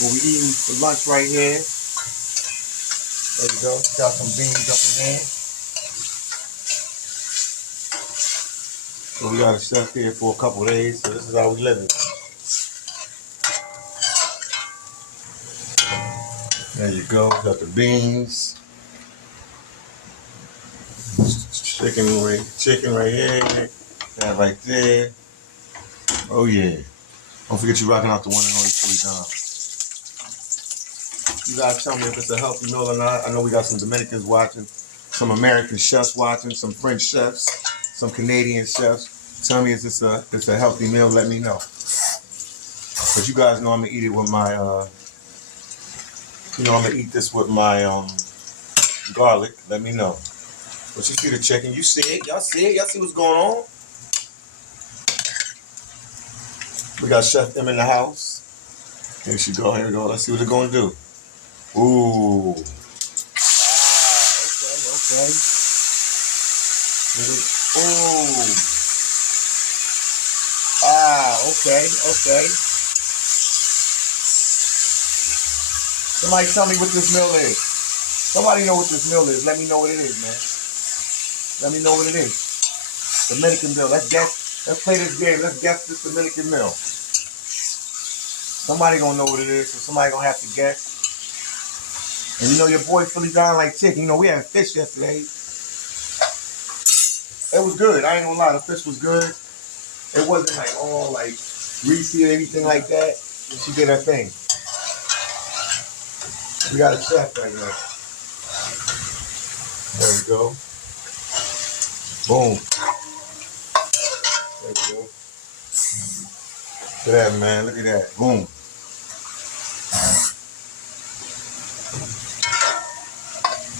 what we eating for lunch right here. There you go. Got some beans up in there. So we got a chef here for a couple days. So this is how we living. There you go. Got the beans. Chicken right here. That right there. Oh yeah. Don't forget you rocking out the one and only phillydom. You guys tell me if it's a healthy meal or not. I know we got some Dominicans watching, some American chefs watching, some French chefs, some Canadian chefs. Tell me if it's a healthy meal. Let me know. But you guys know I'm gonna eat it with my I'm gonna eat this with my garlic. Let me know. But you see the chicken, you see it, y'all see it, y'all see what's going on? We got Chef M in the house. Here she go, here we go. Let's see what they're gonna do. Ooh. Okay. Ooh. Okay. Somebody tell me what this meal is. Somebody know what this meal is. Let me know what it is, man. Let me know what it is. Dominican meal. Let's guess. Let's play this game. Let's guess this Dominican meal. Somebody gonna know what it is, so somebody gonna have to guess. And you know your boy phillydom like chicken. You know we had fish yesterday. It was good. I ain't gonna lie. The fish was good. It wasn't like all like greasy or anything like that. She did her thing. We got a chef right now. There we go. Boom. There we go. Look at that, man. Look at that. Boom.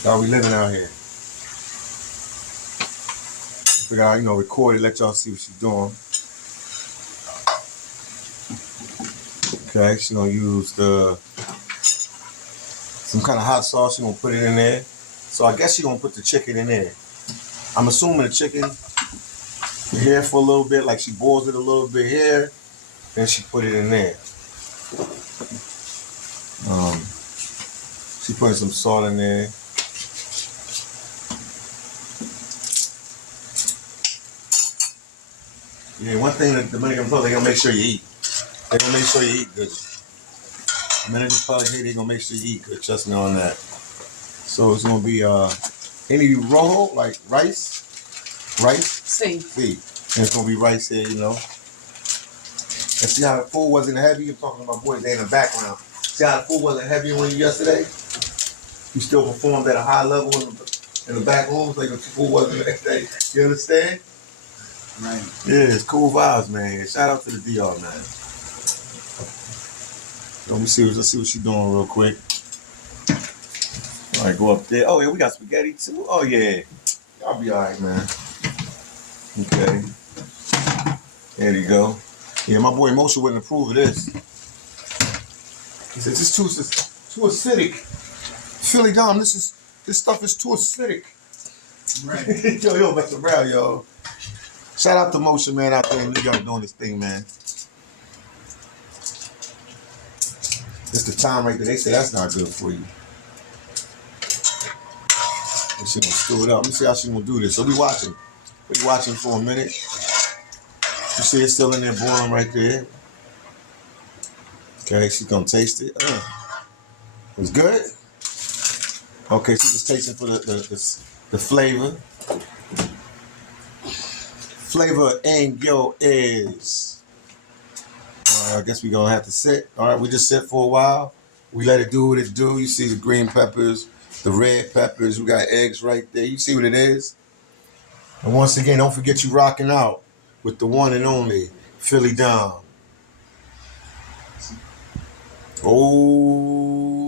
How we living out here. We got, record it, let y'all see what she's doing. Okay, she's gonna use some kind of hot sauce. She's gonna put it in there. So I guess she's gonna put the chicken in there. I'm assuming the chicken here for a little bit, like she boils it a little bit here, then she put it in there. She putting some salt in there. Yeah, one thing that Dominican Republic, they gonna make sure you eat. They gonna make sure you eat good. Dominican Republic here, they gonna make sure you eat good. Trust me on that. So it's gonna be any rojo, like rice. See. And it's gonna be rice here, And see how the food wasn't heavy? You're talking to my boys, they in the background. See how the food wasn't heavy on you yesterday? You still performed at a high level in the back rooms, like the food wasn't that day. You understand? Right. Yeah, it's cool vibes, man. Shout out to the DR, man. Let's see what she's doing real quick. All right, go up there. Oh, yeah, we got spaghetti, too. Oh, yeah. Y'all be all right, man. Okay. There you go. Yeah, my boy Moshe wouldn't approve of this. He says, it's too acidic. phillydom, this stuff is too acidic. Right. Yo, mess around, yo. Shout out to Moshe, man, out there in New York doing this thing, man. It's the time right there. They say that's not good for you. And she gonna stew it up. Let me see how she gonna do this. So we watching. We watching for a minute. You see it's still in there boiling right there. Okay, she's gonna taste it. It's good. Okay, she's just tasting for the flavor. Flavor in your ears. I guess we're gonna have to sit. All right, we just sit for a while. We let it do what it do. You see the green peppers, the red peppers. We got eggs right there. You see what it is. And once again, don't forget you rocking out with the one and only phillydom. Oh.